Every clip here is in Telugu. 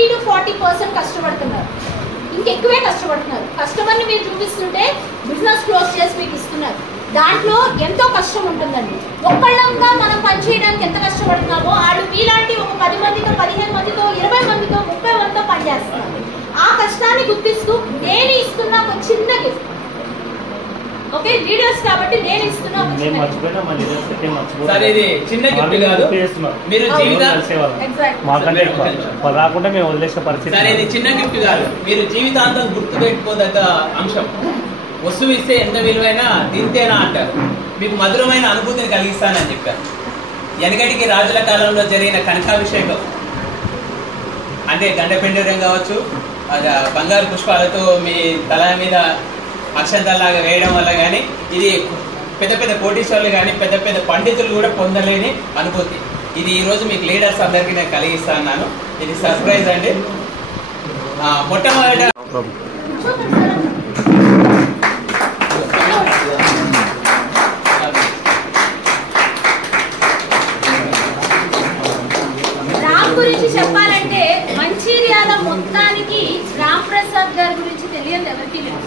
30 to 40% కష్టపడుతున్నారు, ఇంకెక్కువే కష్టపడుతున్నారు. కస్టమర్ని మీరు చూపిస్తుంటే బిజినెస్ క్లోజ్ చేసి మీకు ఇస్తున్నారు. దాంట్లో ఎంతో కష్టం ఉంటుందండి. ఒక్కళ్ళంగా మనం పనిచేయడానికి ఎంత కష్టపడుతున్నామో వాళ్ళు మీలాంటి ఒక 10 మందితో 15 మందితో 20 మందితో 30 మందితో పనిచేస్తున్నారు. ఆ కష్టాన్ని గుర్తిస్తూ నేను ఇస్తున్న ఒక చిన్న గిఫ్ట్. ఓకే, లీడర్స్ కాబట్టి నేను ఇస్తున్నా ఒక చిన్న గిఫ్ట్. ఇది చిన్న గిఫ్ట్ కాదు, మీరు రాకుండా మేము వదిలేసే పరిస్థితి. సరే, ఇది చిన్న గిఫ్ట్ కాదు, మీరు జీవితాంతం గుర్తుపెట్టుకోదగ్గ అంశం. వస్తువు ఇస్తే ఎంత విలువైనా తింటేనా అంటారు. మీకు మధురమైన అనుభూతిని కలిగిస్తానని చెప్పారు. వెనకటికి రాజుల కాలంలో జరిగిన కనకాభిషేకం అంటే గండపెండూరం కావచ్చు, బంగారు పుష్పాలతో మీ తల మీద అక్షంతల్లాగా వేయడం వల్ల కానీ, ఇది పెద్ద పెద్ద కోటీశ్వర్లు కానీ పెద్ద పెద్ద పండితులు కూడా పొందలేని అనుభూతి. ఇది ఈరోజు మీకు లీడర్స్ అందరికీ నేను కలిగిస్తాను. ఇది సర్ప్రైజ్ అండి. మొట్టమొదట గురించి చెప్పాలంటే మంచిర్యాల మొత్తానికి రామ్ ప్రసాద్ గారి గురించి తెలియదు ఎవరికి లేదు.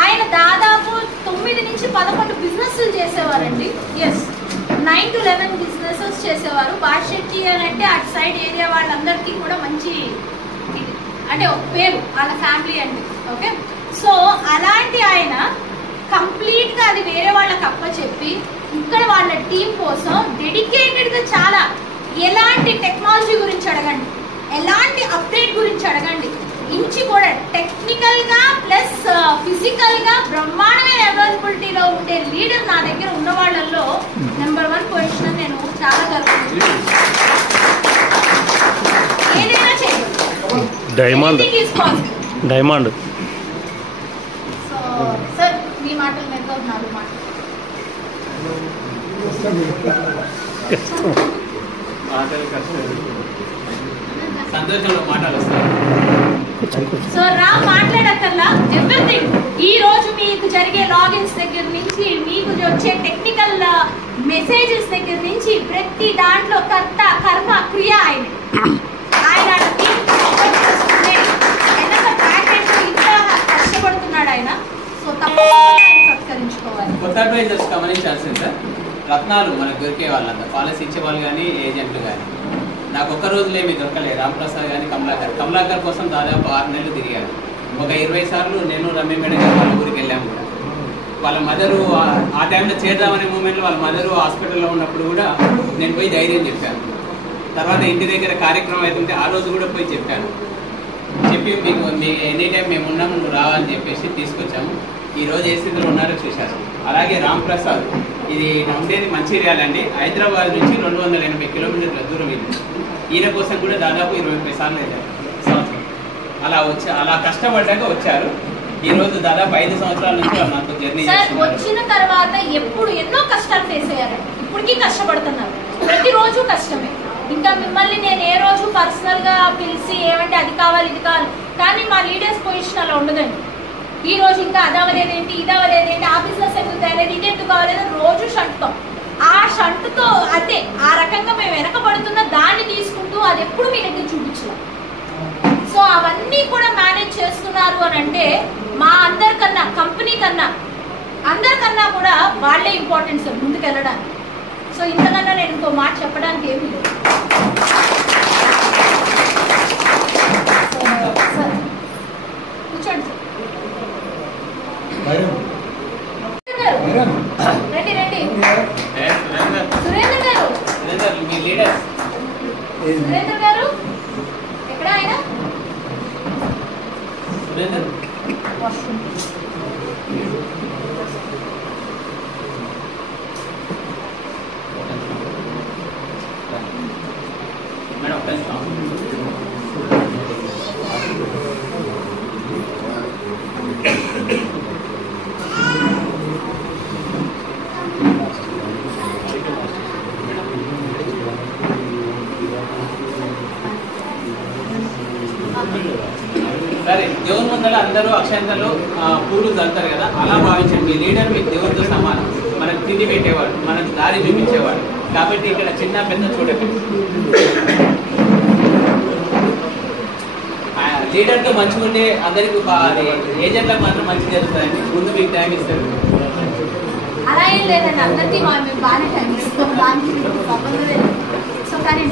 ఆయన దాదాపు 9 నుంచి 11 బిజినెస్లు చేసేవారండి. ఎస్, 9 to 11 బిజినెసెస్ చేసేవారు. బాషెట్టి అని అంటే అటు సైడ్ ఏరియా వాళ్ళందరికీ కూడా మంచి అంటే ఒక పేరు వాళ్ళ ఫ్యామిలీ అండి. ఓకే, సో అలాంటి ఆయన కంప్లీట్గా అది వేరే వాళ్ళకి అప్పచెప్పి ఇక్కడ వాళ్ళ టీం కోసం డెడికేటెడ్గా చాలా ఎలాంటి టెక్నాలజీ గురించి అడగండి, ఎలాంటి అప్డేట్ గురించి అడగండి, ఇంచి కూడా టెక్నికల్గా ప్లస్ ఫిజికల్గా బ్రహ్మాండమైన అవైలబిలిటీలో ఉండే లీడర్ నా దగ్గర ఉన్న వాళ్ళల్లో నెంబర్ 1 పొజిషన్ నేను చాలా గర్వపడుతున్నాను. ఏదైనా చేయండి, డైమండ్. సో సార్ మీ మాటలు మీద 4 మాటలు సంతోషంలో మాటలు వస్తాయి. సో మాట్లాడక్కర్లా, ఎవ్రీథింగ్ ఈ రోజు మీకు జరిగే లాగిన్స్ దగ్గర నుంచి మీకు వచ్చే టెక్నికల్ మెసేజెస్ దగ్గర నుంచి ప్రతి దాంట్లో కర్త కర్మ క్రియ ఆయన కష్టపడుతున్నాడు ఆయన. సో తప్పకుండా ఆయన సత్కరించుకోవాలి. కొత్త అడ్వైజర్స్ గమనించాల్సింది సార్, రత్నాలు మనకు దొరికే వాళ్ళంతా పాలసీ ఇచ్చేవాళ్ళు కానీ ఏజెంట్లు కానీ. నాకు ఒక్క రోజులో ఏమి దొరకలేదు. రాంప్రసాద్ కానీ కమలాకర్ కోసం దాదాపు 6 నెలలు తిరిగాను. ఒక 20 సార్లు నేను రమ్య మేడం గారు వాళ్ళ ఊరికి వెళ్ళాము కూడా. వాళ్ళ మదరు ఆ టైంలో చేద్దామనే మూమెంట్లో వాళ్ళ మదరు హాస్పిటల్లో ఉన్నప్పుడు కూడా నేను పోయి ధైర్యం చెప్పాను. తర్వాత ఇంటి దగ్గర కార్యక్రమం అవుతుంటే ఆ రోజు కూడా పోయి చెప్పాను. చెప్పి మీకు ఎనీ టైం మేము ఉన్నాము, నువ్వు రావాలని చెప్పేసి తీసుకొచ్చాము. ఈరోజు ఏ స్థితిలో ఉన్నారో చూశారు. అలాగే రాంప్రసాద్, ఇది ఉండేది మంచిర్యాలండి. హైదరాబాద్ నుంచి 280 కిలోమీటర్ల దూరం ఇది. ఈయన కోసం కూడా దాదాపు 25 సార్లు వెళ్ళారు సంవత్సరం. అలా కష్టపడ్డాక వచ్చారు. ఈ రోజు దాదాపు 5 సంవత్సరాల నుంచి నాకు జర్నీ వచ్చిన తర్వాత ఎప్పుడు ఎన్నో కష్టాలు ఫేస్ అయ్యారు. ఇప్పటికీ కష్టపడుతున్నారు, ప్రతిరోజు కష్టమే. ఇంకా మిమ్మల్ని నేను ఏ రోజు పర్సనల్ గా పిలిచి ఏమంటే అది కావాలి ఇది కావాలి, కానీ మా లీడర్స్ పొజిషన్ అలా ఉండదండి. ఈ రోజు ఇంకా అది అవ్వలేదేంటి ఇది అవ్వలేదేంటి, ఆ బిజినెస్ ఎందుకు తేలేదు ఇది ఎందుకు కావలేదు, రోజు షంటుతాం. ఆ షంటుతో అదే ఆ రకంగా మేము వెనకబడుతున్న దాన్ని తీసుకుంటూ అది ఎప్పుడు మీ దగ్గర చూపించలేం. సో అవన్నీ కూడా మేనేజ్ చేస్తున్నారు అని అంటే మా అందరికన్నా కంపెనీ కన్నా అందరికన్నా కూడా వాళ్ళే ఇంపార్టెన్స్ ముందుకు వెళ్ళడానికి. సో ఇంతకన్నా నేను ఇంకో మాట చెప్పడానికి ఏమీ లేదు. కూర్చోండి సార్. రండి రండి. సురేంద్ర గారు, మీ లీడర్స్. సురేంద్ర గారు ఎక్కడ ఆయన? సురేందర్ మేడం కలుస్తాం. సరే, దేవుని ముందర అందరూ అక్షంతలు పూలు చల్లుతారు కదా, అలా భావించండి. మీ లీడర్ మీకు దేవుడితో సమానం. మనకు తిండి పెట్టేవాడు, మనకు దారి చూపించేవాడు. కాబట్టి ఇక్కడ చిన్న పెద్ద చూడకండి. లీడర్తో మంచిగా ఉంటే అందరికి ఏజెంట్లకు మాత్రం మంచి జరుగుతుందండి. ముందు మీకు టైం ఇస్తారు. అలా ఏం లేదండి, అందరికీ మేము బాగానే టైం ఇస్తాం, దానికి సంబంధం లేదు. సో కానీ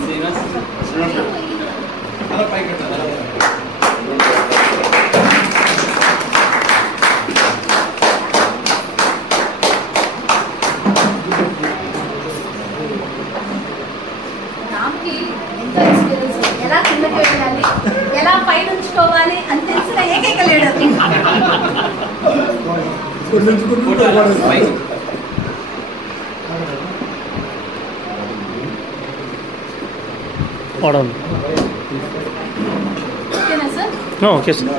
రామ్కి ఎంతో ఎక్స్పీరియన్స్, ఎలా కిందకి వెళ్ళాలి, ఎలా పైన ఉంచుకోవాలి అని తెలిసిన ఏకైక లీడర్. ఓకేనా సార్? Okay sir.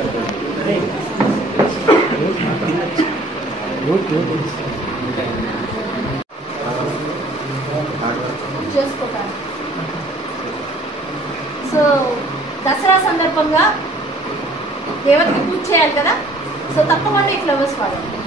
చేసుకోవాలి. సో దసరా సందర్భంగా దేవతకి పూజ చేయాలి కదా, సో తప్పకుండా ఈ ఫ్లవర్స్ వాడండి.